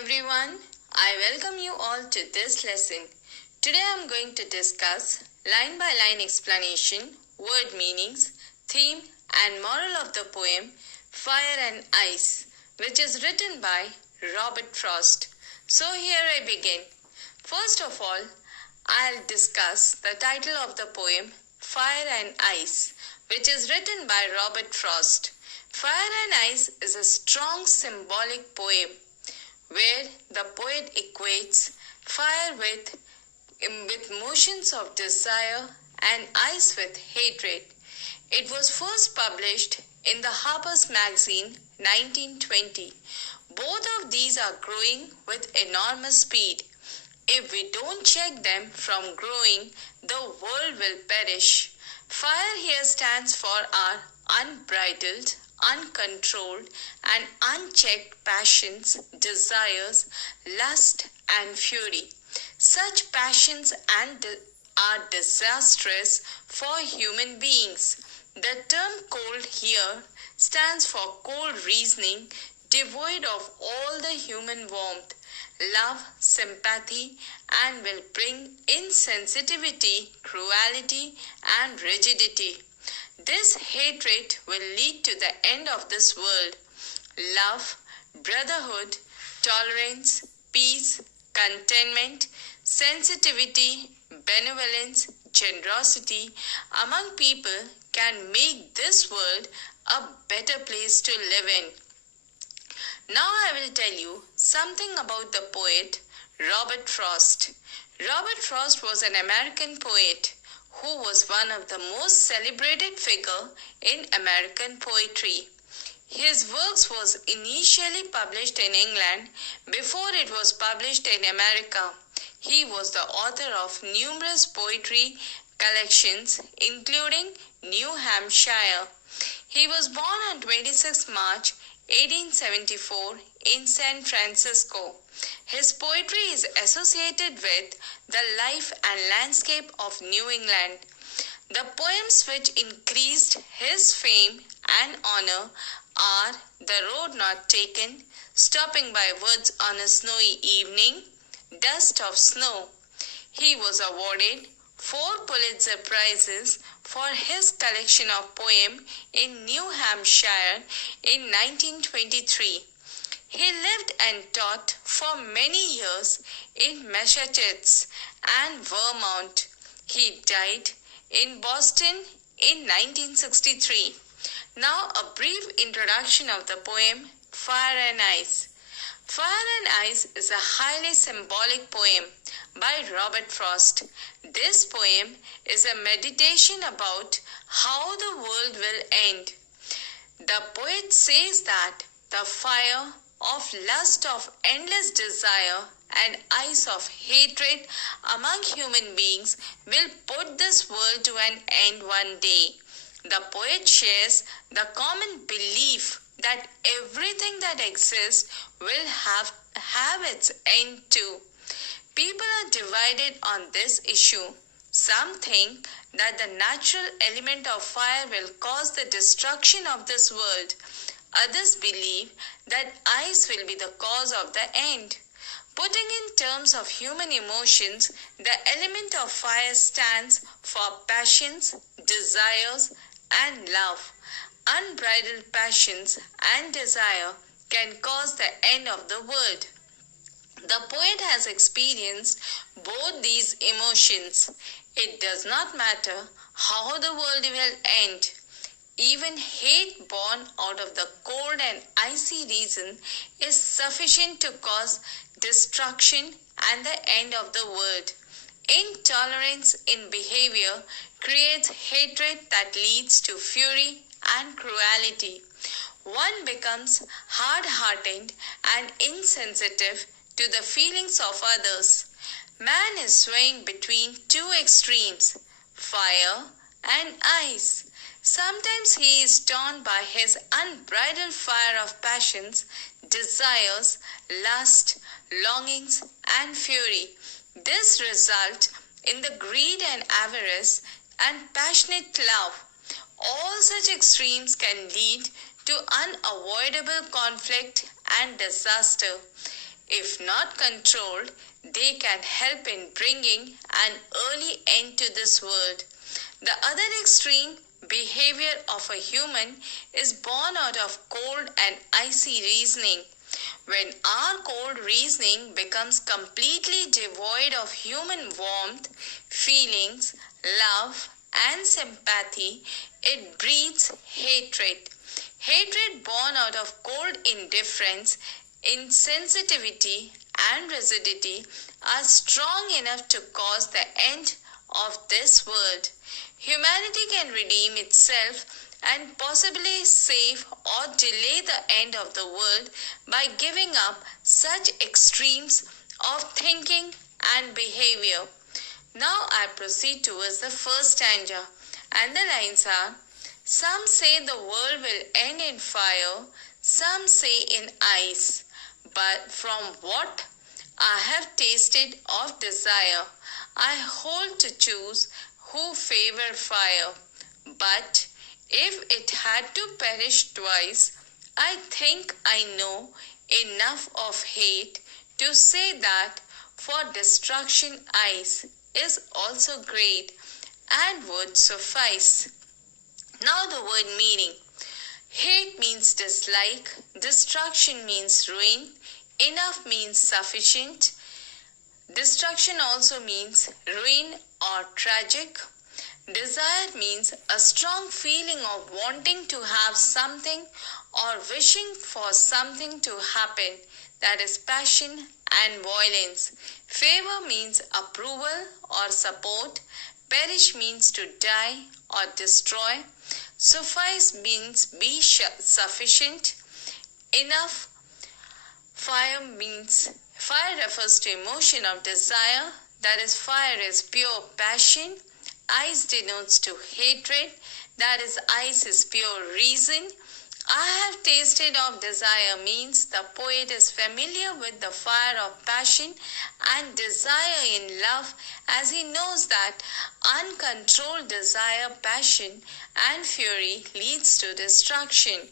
everyone, I welcome you all to this lesson. Today I am going to discuss line by line explanation, word meanings, theme and moral of the poem Fire and Ice, which is written by Robert Frost. So here I begin. First of all, I'll discuss the title of the poem Fire and Ice, which is written by Robert Frost. Fire and Ice is a strong symbolic poem where the poet equates fire with motions of desire and ice with hatred. It was first published in the Harper's Magazine 1920. Both of these are growing with enormous speed. If we don't check them from growing, the world will perish. Fire here stands for our unbridled, uncontrolled and unchecked passions, desires, lust and fury. Such passions are disastrous for human beings. The term cold here stands for cold reasoning, devoid of all the human warmth, love, sympathy, and will bring insensitivity, cruelty, and rigidity. This hatred will lead to the end of this world. Love, brotherhood, tolerance, peace, contentment, sensitivity, benevolence, generosity among people can make this world a better place to live in. Now I will tell you something about the poet Robert Frost. Robert Frost was an American poet who was one of the most celebrated figure in American poetry. His works was initially published in England before it was published in America. He was the author of numerous poetry collections including New Hampshire. He was born on 26 March 1874 in San Francisco. His poetry is associated with the life and landscape of New England. The poems which increased his fame and honor are The Road Not Taken, Stopping by Woods on a Snowy Evening, Dust of Snow. He was awarded 4 Pulitzer Prizes for his collection of poems in New Hampshire in 1923. He lived and taught for many years in Massachusetts and Vermont. He died in Boston in 1963. Now a brief introduction of the poem Fire and Ice. Fire and Ice is a highly symbolic poem by Robert Frost. This poem is a meditation about how the world will end. The poet says that the fire of lust, of endless desire and ice of hatred among human beings will put this world to an end one day. The poet shares the common belief that everything that exists will have its end too. People are divided on this issue. Some think that the natural element of fire will cause the destruction of this world. Others believe that ice will be the cause of the end. Putting in terms of human emotions, the element of fire stands for passions, desires, and love. Unbridled passions and desire can cause the end of the world. The poet has experienced both these emotions. It does not matter how the world will end. Even hate born out of the cold and icy reason is sufficient to cause destruction and the end of the world. Intolerance in behavior creates hatred that leads to fury and cruelty. One becomes hard-hearted and insensitive to the feelings of others. Man is swaying between two extremes, fire and ice. Sometimes he is torn by his unbridled fire of passions, desires, lust, longings, and fury. This results in the greed and avarice and passionate love. All such extremes can lead to unavoidable conflict and disaster. If not controlled, they can help in bringing an early end to this world. The other extreme behavior of a human is born out of cold and icy reasoning. When our cold reasoning becomes completely devoid of human warmth, feelings, love, and sympathy, it breeds hatred. Hatred born out of cold indifference, insensitivity, and rigidity are strong enough to cause the end of this world. Humanity can redeem itself and possibly save or delay the end of the world by giving up such extremes of thinking and behavior. Now I proceed towards the first stanza, and the lines are: some say the world will end in fire, some say in ice, but from what I have tasted of desire, I hold to choose who favor fire. But if it had to perish twice, I think I know enough of hate to say that for destruction ice is also great and would suffice. Now the word meaning. Hate means dislike, destruction means ruin, enough means sufficient. Destruction also means ruin or tragic. Desire means a strong feeling of wanting to have something or wishing for something to happen, that is passion and violence. Favor means approval or support. Perish means to die or destroy. Suffice means be sufficient. Enough. Fire refers to emotion of desire, that is, fire is pure passion. Ice denotes to hatred, that is, ice is pure reason. I have tasted of desire means the poet is familiar with the fire of passion and desire in love, as he knows that uncontrolled desire, passion and fury leads to destruction.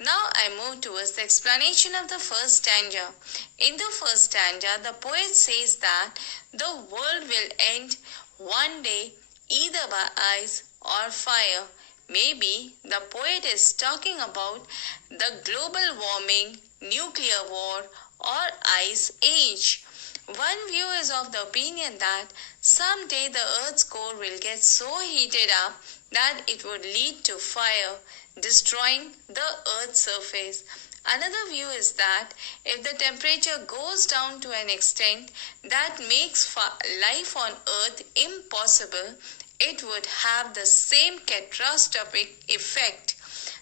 Now I move towards the explanation of the first stanza. In the first stanza, the poet says that the world will end one day either by ice or fire. Maybe the poet is talking about the global warming, nuclear war, or ice age. One view is of the opinion that someday the earth's core will get so heated up that it would lead to fire, destroying the earth's surface. Another view is that if the temperature goes down to an extent that makes life on earth impossible, it would have the same catastrophic effect.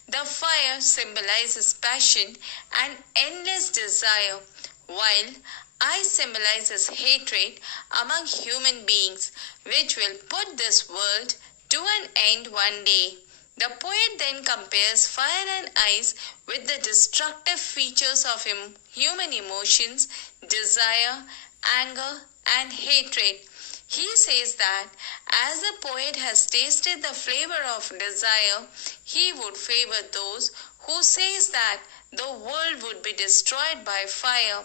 The fire symbolizes passion and endless desire, while ice symbolizes hatred among human beings, which will put this world to an end one day. The poet then compares fire and ice with the destructive features of human emotions, desire, anger, and hatred. He says that as the poet has tasted the flavor of desire, he would favor those who says that the world would be destroyed by fire.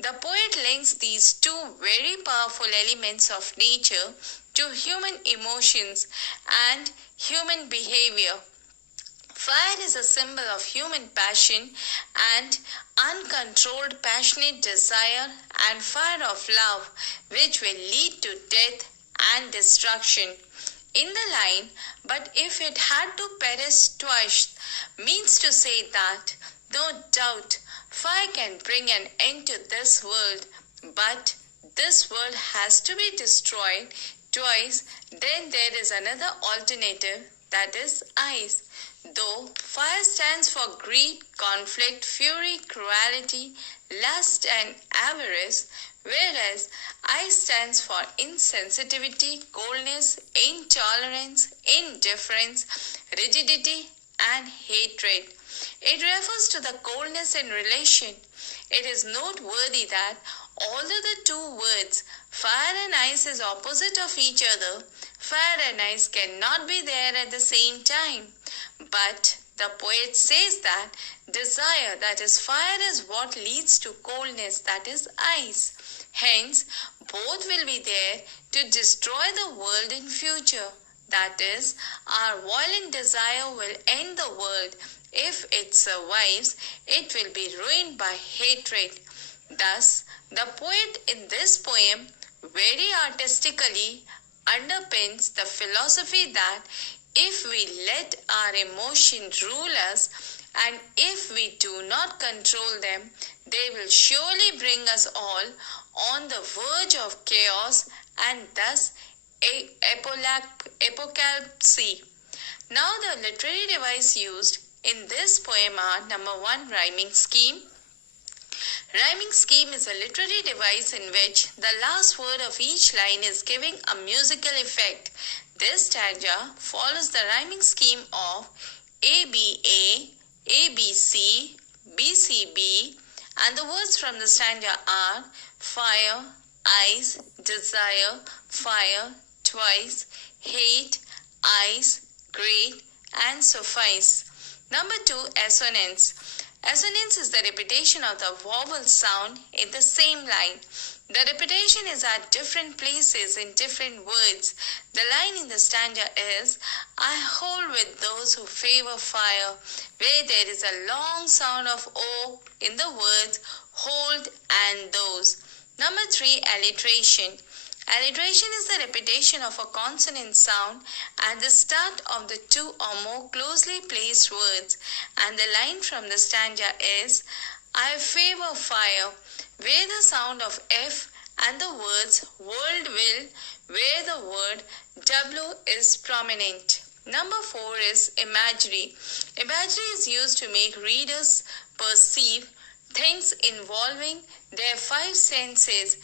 The poet links these two very powerful elements of nature to human emotions and human behavior. Fire is a symbol of human passion and uncontrolled passionate desire, and fire of love, which will lead to death and destruction. In the line, but if it had to perish twice, means to say that, no doubt, fire can bring an end to this world, but this world has to be destroyed twice, then there is another alternative, that is ice. Though fire stands for greed, conflict, fury, cruelty, lust and avarice, whereas ice stands for insensitivity, coldness, intolerance, indifference, rigidity and hatred. It refers to the coldness in relation. It is noteworthy that although the two words fire and ice is opposite of each other, fire and ice cannot be there at the same time. But the the poet says that desire, that is fire, is what leads to coldness, that is ice. Hence, both will be there to destroy the world in future. That is, our violent desire will end the world. If it survives, it will be ruined by hatred. Thus, the poet in this poem very artistically underpins the philosophy that if we let our emotions rule us and if we do not control them, they will surely bring us all on the verge of chaos and thus apocalypse. Now the literary device used in this poem are: number 1, rhyming scheme. Rhyming scheme is a literary device in which the last word of each line is giving a musical effect. This stanza follows the rhyming scheme of ABA, ABC, BCB, and the words from the stanza are fire, ice, desire, fire, twice, hate, ice, great, and suffice. Number 2, assonance. Assonance is the repetition of the vowel sound in the same line. The repetition is at different places in different words. The line in the stanza is, I hold with those who favor fire, where there is a long sound of O in the words hold and those. Number 3, alliteration. Alliteration is the repetition of a consonant sound at the start of the two or more closely placed words, and the line from the stanza is, I favor fire, where the sound of F and the words world will, where the word W is prominent. Number 4 is imagery. Imagery is used to make readers perceive things involving their 5 senses,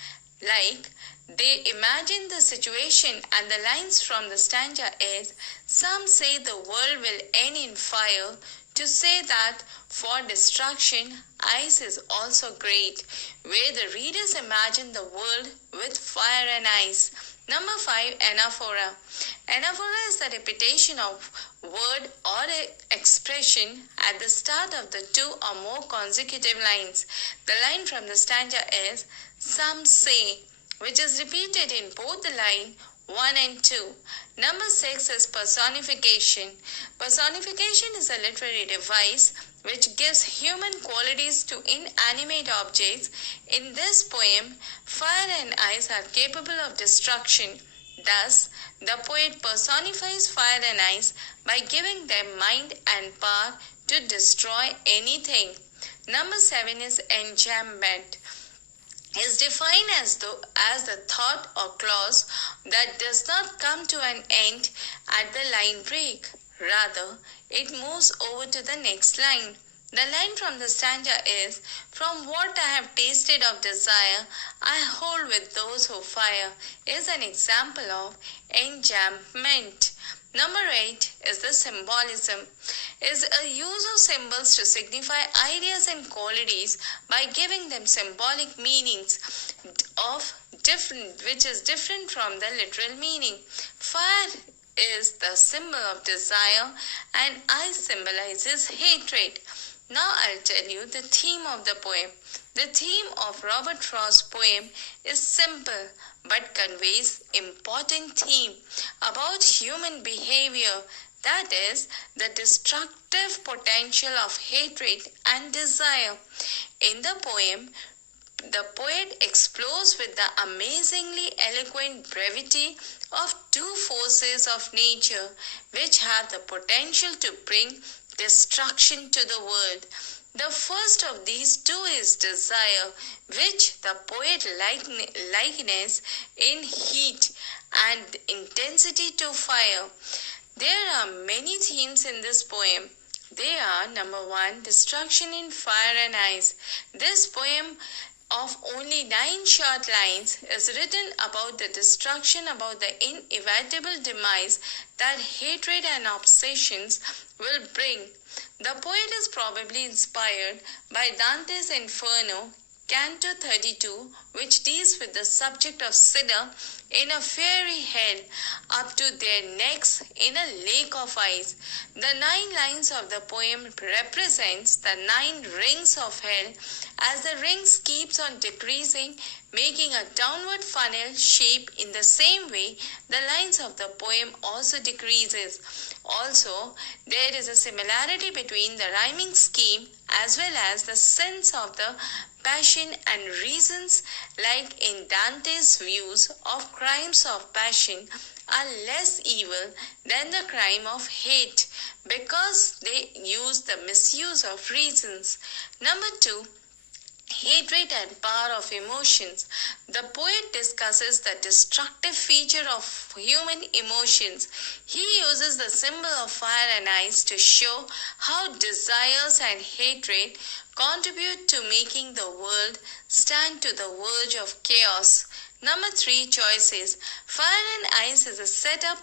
like they imagine the situation, and the lines from the stanza is, some say the world will end in fire, to say that for destruction, ice is also great, where the readers imagine the world with fire and ice. Number 5, anaphora. Anaphora is the repetition of word or expression at the start of the 2 or more consecutive lines. The line from the stanza is, some say, which is repeated in both the line 1 and 2. Number 6 is personification. Personification is a literary device which gives human qualities to inanimate objects. In this poem, fire and ice are capable of destruction. Thus, the poet personifies fire and ice by giving them mind and power to destroy anything. Number 7 is enjambment. Is defined as the thought or clause that does not come to an end at the line break. Rather, it moves over to the next line. The line from the stanza is, from what I have tasted of desire, I hold with those who fire, is an example of enjambment. Number 8 is the symbolism. Is a use of symbols to signify ideas and qualities by giving them symbolic meanings which is different from the literal meaning. Fire is the symbol of desire and ice symbolizes hatred. Now I'll tell you the theme of the poem. The theme of Robert Frost's poem is simple but conveys important theme about human behavior, that is, the destructive potential of hatred and desire. In the poem, the poet explores with the amazingly eloquent brevity of 2 forces of nature which have the potential to bring destruction to the world. The first of these 2 is desire, which the poet likens in heat and intensity to fire. There are many themes in this poem. They are, number 1, destruction in fire and ice. This poem of only 9 short lines is written about the destruction, about the inevitable demise that hatred and obsessions will bring. The poet is probably inspired by Dante's Inferno Canto 32, which deals with the subject of sinner in a fiery hell up to their necks in a lake of ice. The 9 lines of the poem represents the 9 rings of hell as the rings keeps on decreasing, making a downward funnel shape. In the same way, the lines of the poem also decreases. Also, there is a similarity between the rhyming scheme as well as the sense of the passion and reasons, like in Dante's views of crimes of passion are less evil than the crime of hate because they use the misuse of reasons. Number 2, hatred and power of emotions. The poet discusses the destructive feature of human emotions. He uses the symbol of fire and ice to show how desires and hatred contribute to making the world stand to the verge of chaos. Number 3, choices. Fire and ice is a setup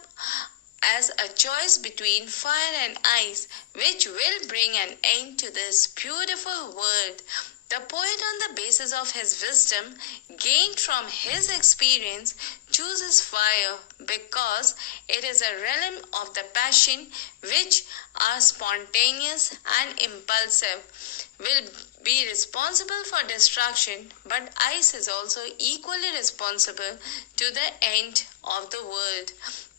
as a choice between fire and ice, which will bring an end to this beautiful world. The poet, on the basis of his wisdom gained from his experience, chooses fire because it is a realm of the passion which are spontaneous and impulsive, will be responsible for destruction, but ice is also equally responsible to the end of the world.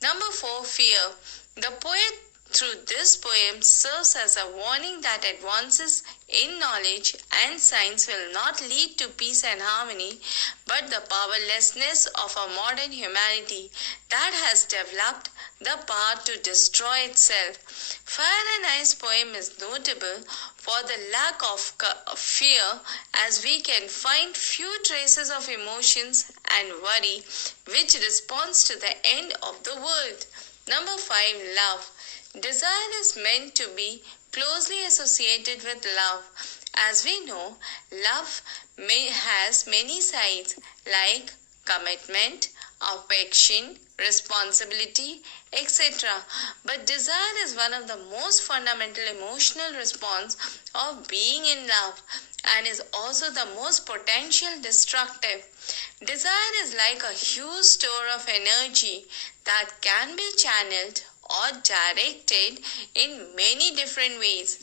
Number 4, fear. The poet through this poem serves as a warning that advances in knowledge and science will not lead to peace and harmony, but the powerlessness of a modern humanity that has developed the power to destroy itself. Fire and Ice poem is notable for the lack of fear, as we can find few traces of emotions and worry which responds to the end of the world. Number 5, love. Desire is meant to be closely associated with love. As we know, love has many sides like commitment, affection, responsibility, etc. But desire is one of the most fundamental emotional response of being in love and is also the most potential destructive. Desire is like a huge store of energy that can be channeled or directed in many different ways,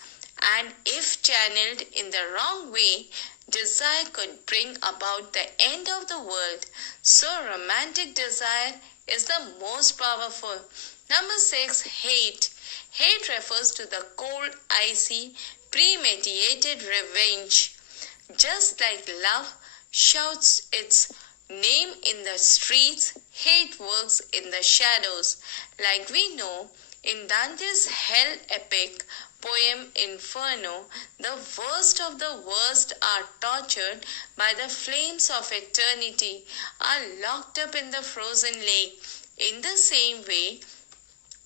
and if channeled in the wrong way, desire could bring about the end of the world. So romantic desire is the most powerful. Number 6, hate. Hate refers to the cold, icy, premeditated revenge. Just like love shouts its name in the streets, hate works in the shadows. Like we know, in Dante's hell epic poem Inferno, the worst of the worst are tortured by the flames of eternity, are locked up in the frozen lake. In the same way,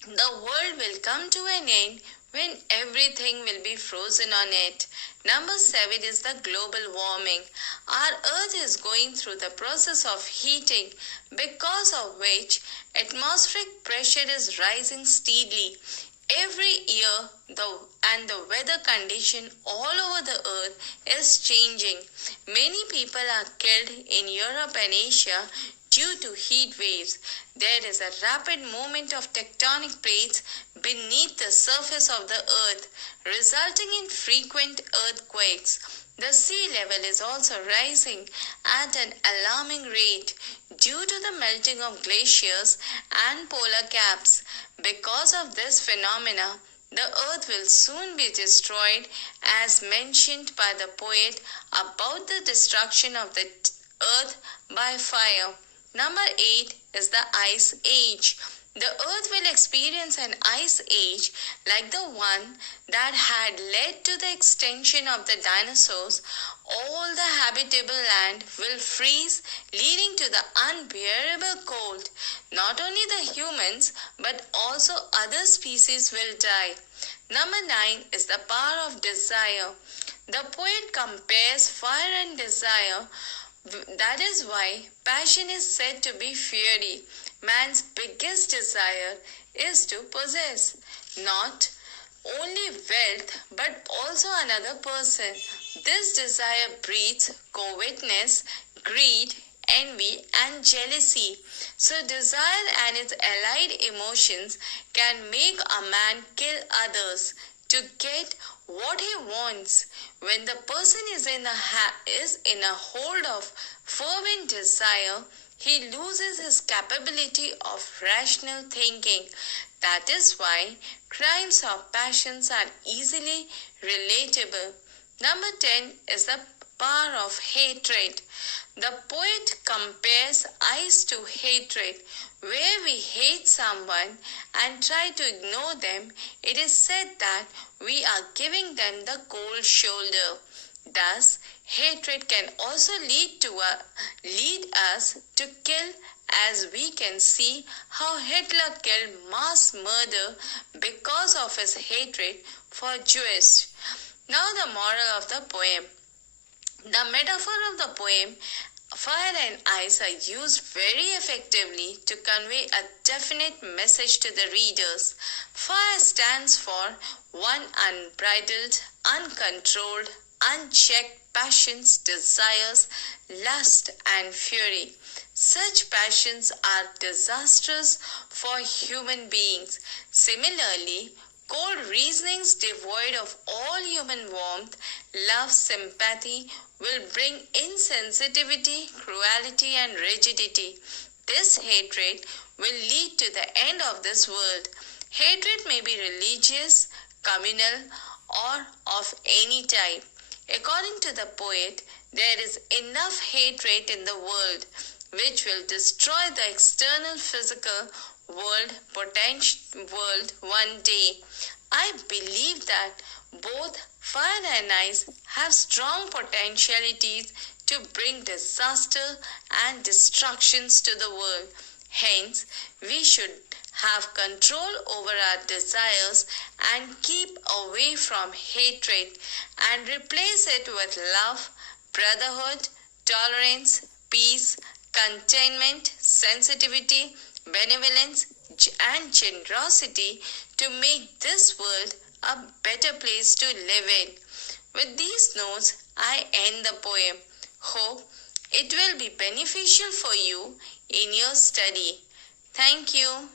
the world will come to an end when everything will be frozen on it. Number 7 is the global warming. Our earth is going through the process of heating, because of which atmospheric pressure is rising steadily. Every year, the weather condition all over the earth is changing. Many people are killed in Europe and Asia due to heat waves. There is a rapid movement of tectonic plates beneath the surface of the earth, resulting in frequent earthquakes. The sea level is also rising at an alarming rate due to the melting of glaciers and polar caps. Because of this phenomena, the earth will soon be destroyed, as mentioned by the poet about the destruction of the earth by fire. Number 8 is the Ice Age. The earth will experience an ice age like the one that had led to the extinction of the dinosaurs. All the habitable land will freeze, leading to the unbearable cold. Not only the humans, but also other species will die. Number 9 is the power of desire. The poet compares fire and desire. That is why passion is said to be fury. Man's biggest desire is to possess not only wealth but also another person. This desire breeds covetousness, greed, envy, and jealousy. So, desire and its allied emotions can make a man kill others to get what he wants. When the person is in a hold of fervent desire, he loses his capability of rational thinking. That is why crimes of passions are easily relatable. Number 10 is the power of hatred. The poet compares eyes to hatred. Where we hate someone and try to ignore them, it is said that we are giving them the cold shoulder. Thus, hatred can also lead us to kill, as we can see how Hitler killed mass murder because of his hatred for Jews. Now the moral of the poem. The metaphor of the poem, fire and ice, are used very effectively to convey a definite message to the readers. Fire stands for one unbridled, uncontrolled, unchecked passions, desires, lust, and fury. Such passions are disastrous for human beings. Similarly, cold reasonings devoid of all human warmth, love, sympathy will bring insensitivity, cruelty, and rigidity. This hatred will lead to the end of this world. Hatred may be religious, communal, or of any type. According to the poet, there is enough hatred in the world which will destroy the external physical world one day. I believe that both fire and ice have strong potentialities to bring disaster and destructions to the world. Hence, we should have control over our desires and keep away from hatred and replace it with love, brotherhood, tolerance, peace, contentment, sensitivity, benevolence, and generosity to make this world a better place to live in. With these notes, I end the poem. Hope it will be beneficial for you in your study. Thank you.